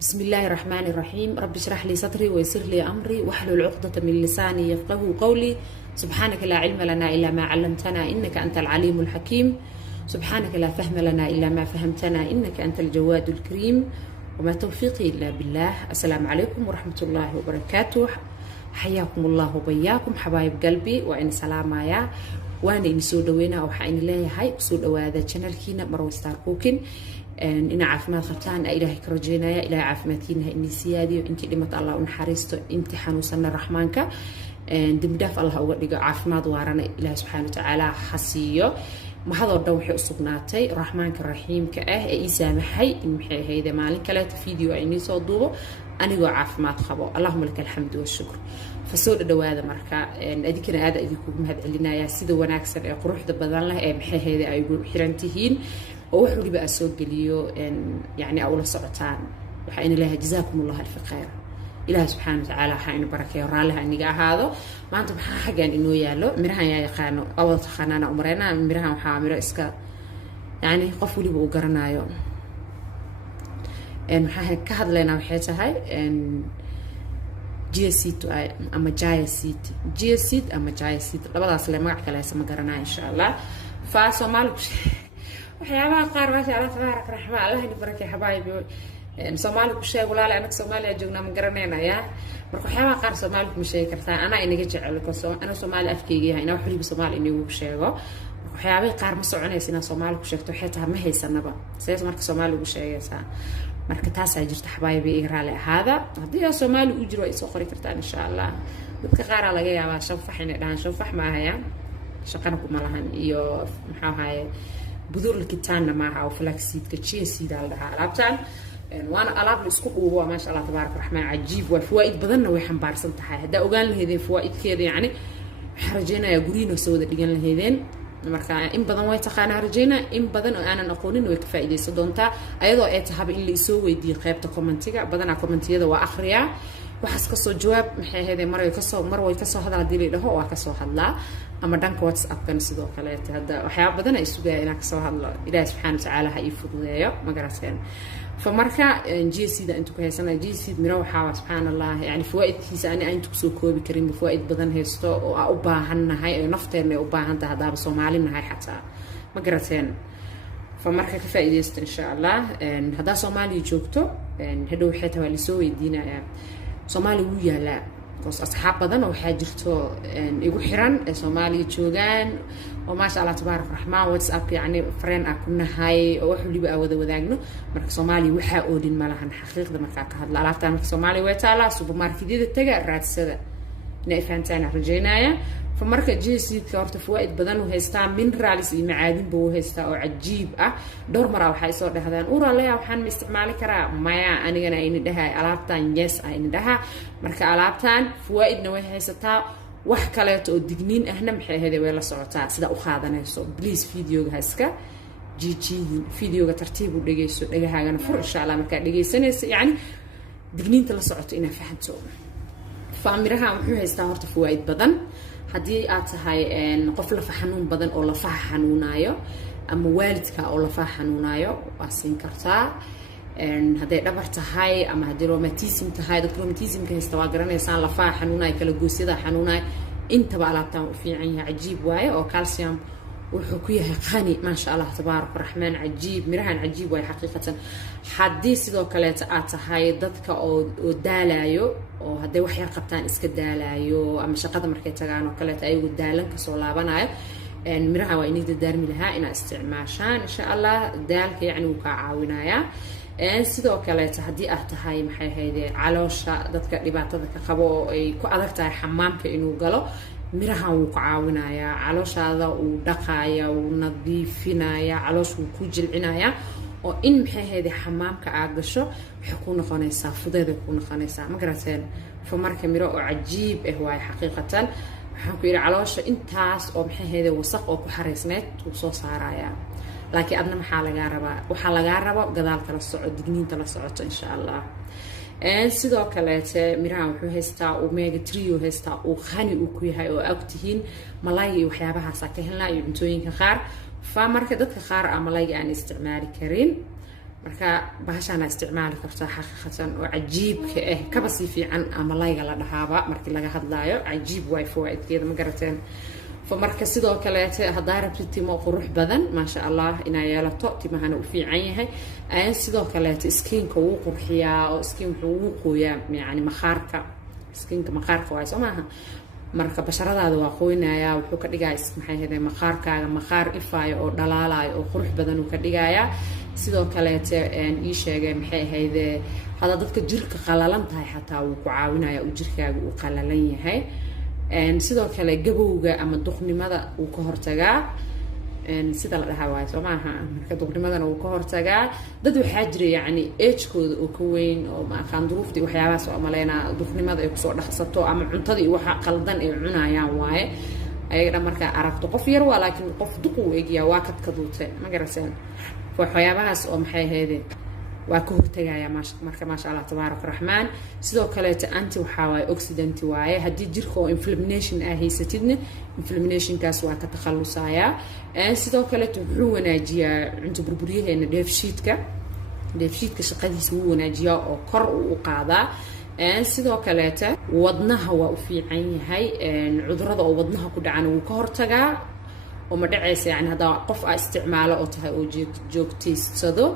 بسم الله الرحمن الرحيم. رب اشرح لي صدري ويسر لي أمري واحلل عقدة من لساني يفقهوا قولي. سبحانك لا علم لنا إلا ما علمتنا إنك أنت العليم الحكيم. سبحانك لا فهم لنا إلا ما فهمتنا إنك أنت الجواد الكريم. وما توفيقي إلا بالله. السلام عليكم ورحمة الله وبركاته. حياكم الله وبياكم حبايب قلبي وإن سلامايا وانا إني سو دوينا وحاين الله هاي سو دواذا channelkiina Marwo Star Cooking ina caafimaad qabtaan ilaahay ka rajeynaya ilaahay caafimaadkiina inii siyaadiyo intii dhimata Allah u naxariisto intii xanuunsan raxmaanka dib dhaaf Allah uga dhigo caafimaad waarana ilaahay subhanahu wa ta'ala hasiyo mahadoo dhan waxay u sugnaatay raxmaanka raxiimka ah ee ii saamaxay in maxay hayde maalin kale video ay inii soo duubo anigoo caafimaad qabo Allahumma lakal hamdu wa shukr فسود دواذا مركا أديكنا هذا أديكم مهد علينا يا سيد وناكسر قروح دبضان له بحي هذا أيقول حرنتهين ووحولي بقى سوق ليو يعني أول سرطان وحين الله جزاكم الله الف خير إله سبحانه وتعالى حين بركة ورالها إني قاع هذا ما أنتم حاجة إنه يالو مرها يا يخانو أول خنانا أمرنا مرها وحامرة إسكا يعني قفولي بوجرنا يوم محاها كهذا لنا وحيتها هاي جيسيت أما جايسيت جيسيت أما جايسيت لبعض السلام عليكم كلا اسمه قرنا إن شاء الله فسومالك وحيابها قار ما شاء الله تبارك رحمة الله يبارك يا حبايبي سومالك شيء ولا لا أنا سومالي أجونا من قرنينا يا مركو حيابها قار سومالك مش شيء كرتان أنا إني جت عليك أنا سومالي أفكيجي هاي نوحلي بسومالي إني وبشيء وحيابها قار مسوعنا يسنا سومالك شيء تحتها ما هي سنبا سيس مركو سومالي وبشيء سا marka taas ay jirto xabaaybi igraale ahaada hadii Soomaali u jiro ay soo qori kartaan insha Allah dadka qaar laga yaabaa shanfax inay dhahan shanfax ma ahaya shaqana kuma lahan iyo maxaa haye budur kitaan ma aha oo flaxseed ka cheese dal dhaha alaabtan waana alaab la isku dhuubo ma sha Allah tabaaraka rahmaan ajiib wa fawaid badanna way xambaarsan tahay hada ogaan lahaydeen fawaidkeeda yani xarajeenaya guriina soo wada dhigan lahaydeen marka in badan way taqaana rajayna in badan oo aanan aqoonin way ka faa'iideysan doontaa ayadoo ay tahay in la isoo weydiiyo qaybta commentiga badana commentiyada waa akhriya waxaas ka soo jawaab maxay ahaydeen mar way ka soo hadal hadii la dhaho waa ka soo hadlaa ama dhanka WhatsApp kan sidoo kale hada waxyaabo badan ay sugaya inaan ka soo hadlo ilaahay subhanahu wa ta'ala ha ii fududeeyo magarateen فمركا جيسي ده أنتو كهسنا جيسي مروحة سبحان الله يعني فوائد كيسة أنا أنتو كسو كوبي كريم بفوائد بدن هستو وأباهن هاي نفترض إنه أباهن ده هذا بصومالي هاي حتى مقرتين فمركا كفائدة إن شاء الله هذا صومالي جوكتو هدو حتى واللي سوي دينا يعني صومالي ويا لا بس أصحاب بدن وحاجرتو يقول حران صومالي جوجان وما شاء الله تبارك الرحمن واتساب يعني فرين أكون هاي وحولي بقى وذاقنا مرك صومالي وحا أودين مالهن حقيقة مرك هاد لعلاقة مرك صومالي ويتعالى سوبر ماركت دي تجا راد سدا نفهمتنا رجينايا فمرك جيسي كارت فوائد بدن وهيستا من رالس معادن بو هيستا وعجيب دور مرة وحي صور هذان أورا ليا وحن استعمالي كرا مايا أنا جنا إني ده علاقتان يس إني ده مرك علاقتان فوائد نوع هيستا wax kale oo digniin ahna maxay ahayd way la socotaa sida u qaadanayso please videoga iska jijiin videoga tartiib u dhageyso dhagahaagana fur insha Allah marka dhageysanayso yani digniinta la socoto ina fahanto faamiraha wuxuu haystaa horta fawaid badan hadii aad tahay qof la faxanuun badan oo la faxanuunayo ama waalidka oo la faxanuunayo waasin kartaa هذا دبرت هاي أما هذا روماتيزم تهاي ده روماتيزم كهستا وقرنا إنسان لفاه حنوناي كلا جوسيدا حنوناي أنت بقى لابتان في عينها عجيب واي أو كالسيوم وحكويها غني ما شاء الله تبارك الرحمن عجيب مرهن عجيب واي حقيقة حديث ذو كلات هاي ضدك أو دالايو أو هذا وحيا قبتان إسك دالايو أما شقة مركز تجانو كلات أيو دالن كسولابنايو مرها وإني تدارمي لها إن استعماشان إن شاء الله دالك يعني وكعاونايا sidoo kale hadii aad tahay maxay hayde caloosha dadka dhibaatada ka qabo ay ku adag tahay xamaamka inuu galo mirahan uu ka caawinaya calooshaada uu dhaqaaya uu nadiifinaya calooshu ku jilcinaya oo in maxay hayde xamaamka aad gasho waxa ku noqonaysaa fudeed ku noqonaysaa ma garateen famarka miro oo cajiib ah waay xaqiiqatan waxaan ku yiri caloosha intaas oo maxay hayde wasaq oo ku xareysneed uu soo saaraya لكن أبنا وحلا ربا قدال كلا الصعود دقنين كلا الصعود إن شاء الله sidoo kaleete miraha wuxuu haystaa omega 3 haystaa oo khani uu ku yahay oo agtihiin malaay iyo waxyaabahaas ka helnaa iyo cuntooyinka qaar fa marka dadka qaar ama malaay aan isticmaali karin marka bahashana isticmaali kartaa xaqiiqatan oo cajiibka ah kaba si fiican ama layga la dhahaaba markii laga hadlaayo cajiib way fawaaidkeeda ma garateen فمركز sidoo kale hadaa rabtid timo qurux badan ma sha Allah ina yeelato timahana u fiican yahay ay sidoo kale skinka uu qurxiyaa oo skin wuxuu qoyaa yani maqaarka skinka maqaarka way Soomaha marka basharadaada waa qoynaya wuxuu ka dhigaa maxay haday maqaarkaaga maqaar ifaayo oo dhalaalayo oo qurux badan uu ka dhigaya sidoo kale ii sheegay maxay hayde hada dadka jirka qalalan tahay xataa uu ku caawinaya uu jirkaaga uu qalalan yahay sidoo kale gabowga ama duqnimada uu ka hortagaa sida la dhahaa way Soomaha marka duqnimadana uu ka hortagaa dad waxa jira yani age-kooda oo ka weyn oo ma aqaan duruufti waxyaabahaas oo maleena duqnimada ay ku soo dhaxsato ama cuntada iyo waxa qaldan ay cunayaan waaye ayaga marka aragto qof yar waa laakiin qof duq uu eegaya waa kadkaduute ma garaseen waxyaabahaas oo maxay heedeen waa ka hortagaya marka ma sha Allah tabaarak rahmaan sidoo kale anti waxa way oxidant waaye hadii jirka oo inflammation ah haysatidna inflammation kaas waa ka takhalusaya sidoo kale wuxuu wanaajiyaa cunto burburiyaheena dheefshiidka shaqadiisa uu wanaajiyaa oo kor u qaadaa sidoo kale wadnaha waa u fiican yahay cudurrada oo wadnaha ku dhacana uu ka hortagaa oo ma dhacaysa yani hada qof isticmaalo oo tahay oo joogteysado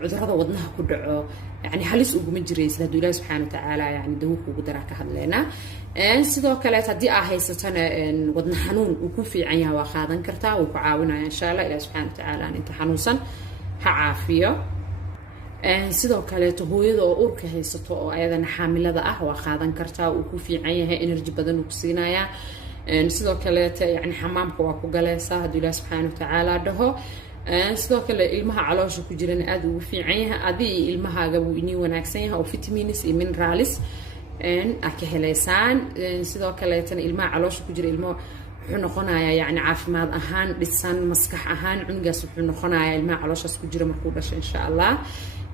cudurrada wadnaha ku dhaco yani halis ugu ma jiraysid haduu Ilaahay subhanahu wa ta'ala yani dawku ugu daraa ka hadleena sidoo kale hadii aad haysatana wadna xanuun uu ku fiican yahay waa qaadan kartaa uu ku caawinaya insha Allah Ilaahay subhanahu wa ta'ala inta xanuunsan ha caafiyo sidoo kale hooyada oo uurka haysato oo ayadana xaamilada ah waa qaadan kartaa uu ku fiican yahay energy badan uu ku siinaya sidoo kale yani xamaamka waa ku galaysaa haduu Ilaahay subhanahu wa ta'ala dhaho sidoo kale ilmaha caloosha ku jirana aad ugu fiican yahay adii ilmahaaga uu inii wanaagsan yahay oo vitamins iyo minerals ka helaysaan sidoo kale tan ilmaha caloosha ku jira ilmo wuxuu noqonayaa yani caafimaad ahaan dhisan maskax ahaan cunugaas wuxuu noqonayaa ilmaha calooshaas ku jira markuu dhasho insha Allah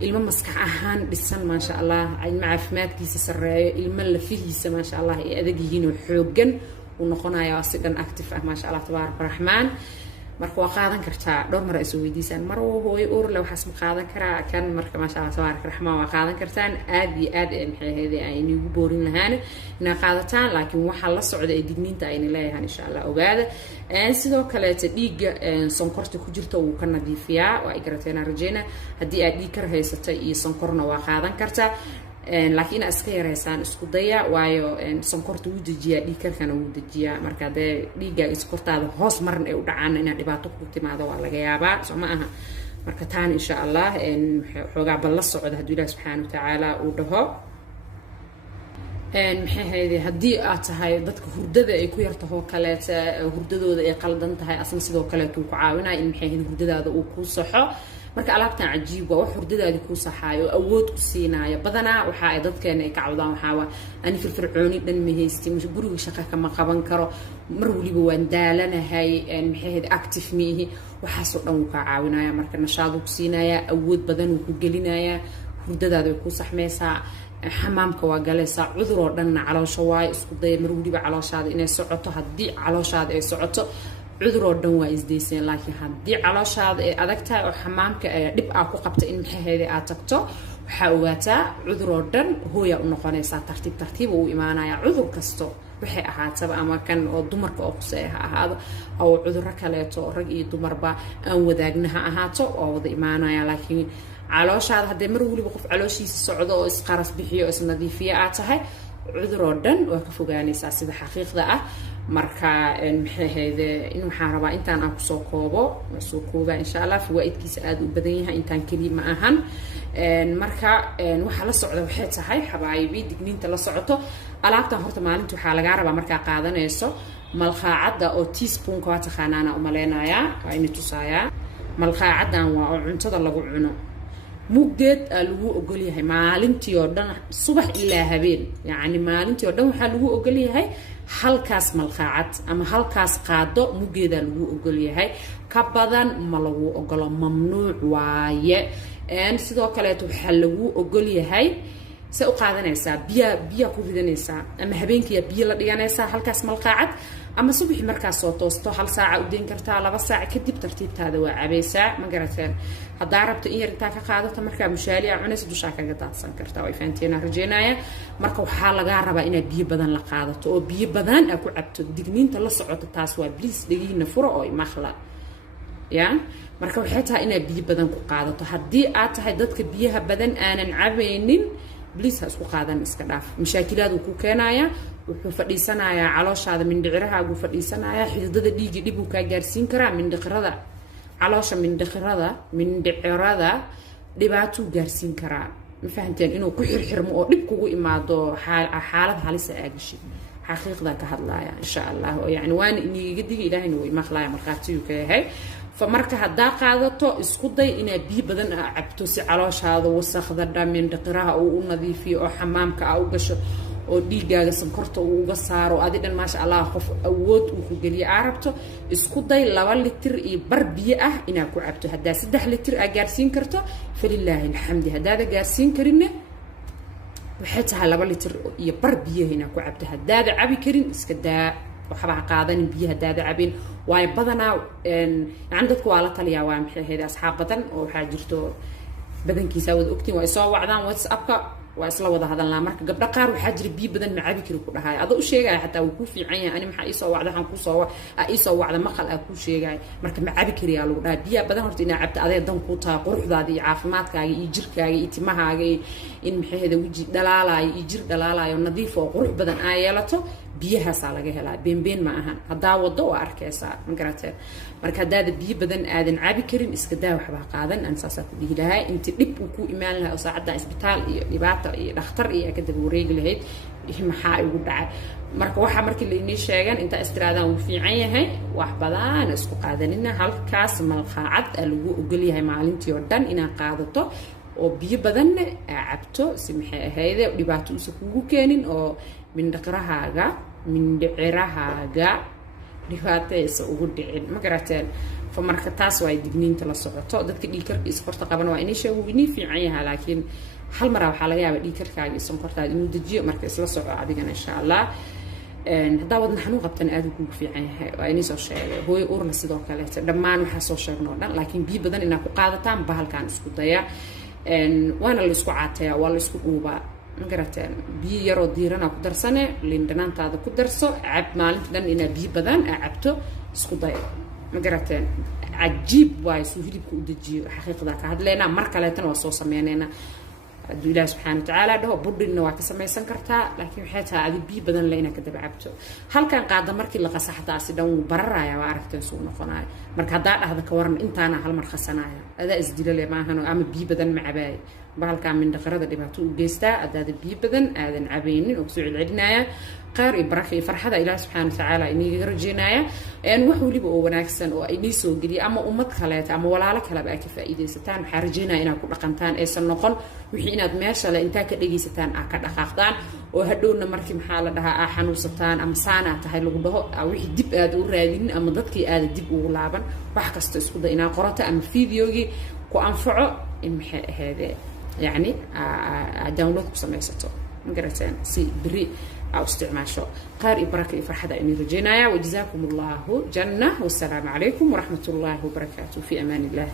ilmo maskax ahaan dhisan ma sha Allah ilmo caafimaadkiisa sareeyo ilmo lafihiisa ma sha Allah ay adag yihiin oo xoogan uu noqonayaa si dhan active ah ma sha Allah tabaarak rahmaan marka waa qaadan kartaa dhowr mar ay soo weydiisaan mar hooyo uur leh waxaas ma qaadan karaa kan marka ma sha Allah tabaarak rahmaan waa qaadan kartaan aad iyo aad maxay ahayd ay ugu boorin lahaan inaa qaadataan laakiin waxa la socda ee digniinta ay leeyahay insha Allah ogaada sidoo kale dhiigga sonkorta ku jirta uu ka nadiifiyaa waa igarateena rajayna hadii aad dhiig kar haysato iyo sonkorna waa qaadan kartaa laakiin iska yareysaan isku daya waayo sonkorta uu dejiyaa dhiig karkana uu dejiyaa marka dhiigga iskortaada hoos maran ay u dhacaan in dhibaato ku timaado waa laga yaabaa soo ma aha marka taan insha Allah xoogaa bal la socda hadii Ilaahay subhanahu wa ta'ala uu dhaho maxay hayde hadii aad tahay dadka hurdada ay ku yartahay kale hurdadooda ay qaldan tahay asna sidoo kale uu ku caawinaa in maxay hayde hurdadaada uu ku saxo marka alaabtan cajiib waa hurdadaadi ku saxaayo awood ku siinaayo badana waxa ay dadkeena ay ka cawdaan waxa waa ani firfircooni dhan ma haystin guriga shaqo kama qaban karo mar waliba waan daalanahay maxay hayde active mihi waxa soo dhan uu ka caawinaya marka nashaad ku siinaya awood badan uu ku gelinaya hurdadaada ku saxmaysaa xamaamka waa galaysaa cudur oo dhan caloosha waay isku day mar waliba calooshaada inay socoto hadii calooshaada ay socoto cudur oo dhan waa isdeyseen laakiin hadii calooshaada ay adag tahay oo xamaamka ay dib ah ku qabta in maxay aad tagto waxa ogaataa cudur oo dhan hooya u noqonaysa tartiib uu imaanaya cudur kasto waxay ahaataba ama kan oo dumarka oo qusay ahaado oo cudur kale oo rag iyo dumarba aan wadaagnaha ahaato oo wada imaanaya laakiin calooshaada hadii mar waliba qof calooshiisa socdo oo isqaras bixiyo is nadiifiyo aad tahay cudur oo dhan waa ka fogaanaysaa sida xaqiiqda ah marka maxay hayde in waxaan rabaa intaan aan kusoo kooba insha Allah fawaaidkiisa aad u badan yahay intaan kaliya ma ahan marka waxa la socda waxay tahay xabaayibi digniinta la socoto alaabtan horta maalinta waxa laga rabaa marka qaadanayso malqaacada oo teaspoon ka taqaanana u maleynaya waa in tusaaya malqaacadan waa oo cuntada lagu cuno mugdeed lagu ogol yahay maalintii oo dhan subax ilaa habeen yani maalintii oo dhan waxa lagu ogol yahay halkaas malqaacad ama halkaas qaado mugeeda lagu ogol yahay ka badan ma lagu ogolo mamnuuc waaye sidoo kale waxa lagu ogol yahay se u qaadanaysaa biya ku ridanaysaa ama habeenkii biyo la dhiganaysaa halkaas malqaacad أما صبح مركز صوتوستو هل ساعة ودين كرتا لبا ساعة كدب ترتيب هذا وعبي ساعة ما قرأتين هذا عربت إيه رتاك قاعدة مركز مشالي عنيس دوشاكا قطعت سنكرتا ويفانتينا رجينايا مركز حال قاربة إنا بي بدن لقاعدة أو بي بدن أكو عبتو دقنين تلصعو تتاسوا بليس دقين فرو أو مخلا يعني marka waxay tahay inay biyo badan ku qaadato hadii aad tahay dadka biyaha badan aanan cabaynin please ha isku qaadan iska dhaaf mashaakilaad ku keenaya wuxuu fadhiisanayaa calooshaada mindhiciraha ugu fadhiisanayaa xididada dhiig dib uu ka gaarsiin karaa mindhicirada caloosha mindhicirada dhibaato gaarsiin karaa ma fahanteen inuu ku xirxirmo oo dib kugu imaado xaalad halis ah gashay xaqiiqda ka hadlaaya insha Allah oo yani waan iniga digi ilaahayna way maqlaaya marqaatiyu ka yahay فمركه هدا قادتو اسكو داي إنا بي بدن عبتو سي calooshaada wasaqda dhamin dhaqiraha oo nadiifiyo oo xamaamka oo gasho oo dhiigaaga sankorta uu uga saaro adidan ma sha Allah qof awood uu ku galiyo arabto isku day 2 litir iyo bar biyo ah ina ku cabto hada 3 litir aa gaarsiin karto falillahi alhamdi hadaada gaarsiin karina waxay tahay 2 litir iyo bar biyo ina ku cabto hadaada cabi karin iska daa waxba qaadan biyaha daada cabin way badana aan dadku waa la taliya waa maxay heeday asxaab badan oo waxa jirto badankiisa wad ogtiin way soo wacdaan WhatsApp-ka waa isla wada hadalnaa marka gabdha qaar waxa jira biyo badan ma cabi kari ku dhahay adoo u sheegay xataa uu ku fiican yahay ani maxaa isoo wacda waxaan ku soo wacda maqal ku sheegay marka ma cabi kari yaa lagu dhahay biyo badan horta ina cabta adeeg dan ku taa quruxdaada iyo caafimaadkaaga iyo jirkaaga iyo timahaaga in maxay heeday waji dhalaalay iyo jir dhalaalay oo nadiif oo qurux badan ay yeelato biyaha laga helaa been ma ahan hadaa wado oo arkaysa ma garateen marka hadaada biyo badan aadan cabi karin iska daa waxba qaadan aan saasa ku dhihilahay inta dib uu ku imaan lahaa saacada isbitaal iyo dhibaato iyo dhakhtar iyo ka daba wareeg lahayd maxaa ugu dhacay marka waxa markii la inii sheegan inta istiraadaan uu fiican yahay wax badan isku qaadanina halkaas malqaacad lagu ogol yahay maalintii oo dhan inaa qaadato oo biyo badan cabto si maxay ahaydee dhibaato uu kugu keenin oo mindhicirahaaga dhibaataysa ugu dhicin ma garateen famarka taas way digniinta la socoto dadka dhiigkarka iskorta qaban waa inay sheego inay fiican yahay laakiin hal mar waxa laga yaabaa dhiigkarkaaga iskortaada inuu dajiyo marka isla soco adigana insha Allah hadaa wadna xanuun qabtan aad ugu fiican yahay waa inay soo sheegay hooyo urna sidoo kale dhammaan waxa soo sheegnoo dhan laakiin biyo badan inaa ku qaadataan bahalkan isku daya waana la isku caataya waa la isku dhuubaa ma garateen biyo yaro diirana ku darsane lindanaantaada ku darso cab maalinta dhan ina biyo badan cabto isku day ma garateen ajiib way soo hilibku u dajiyo xaqiiqda ka hadleena mar kale tan waa soo sameeynayna aduu Ilaahay subhanahu wa ta'ala dhaho budina waa ka sameeysan kartaa laakiin waxay tahay adi biyo badan la ina ka daba cabto halkan qaada markii la qasaxtaa si dhan bararaya waa aragteen soo noqonay marka hadaa dhahda ka waran intaana hal mar khasanaya adaa isdilale ma ahano ama biyo badan ma cabaay bahalka mindhicirada dhibaato u geystaa adaada biyo badan aadan cabaynin oo soo celcelinaya qaar iyo baraka farxada Ilaahay subhanahu wa ta'ala iniga rajeenaya wax waliba oo wanaagsan oo ay soo galiyo ama ummad kale ama walaalo kale ay ka faa'iideysataan waxa rajeenaya inaad ku dhaqantaan aysan noqon wixii inaad meesha la inta ka dhageysataan ka dhaqaaqdaan oo hadhowna markii maxaa la dhahaa xanuunsataan ama saana tahay lagu dhaho wixii dib aad u raadin ama dadkii aad dib ugu laaban wax kasta isku day inaad qorato ama fiidiyoogii ku anfaco in maxay ahaydee يعني داونلود كسميسته مقرتين سي بري أو استعماشه قارئ بركة فرحة إني رجينايا وجزاكم الله جنة والسلام عليكم ورحمة الله وبركاته في أمان الله.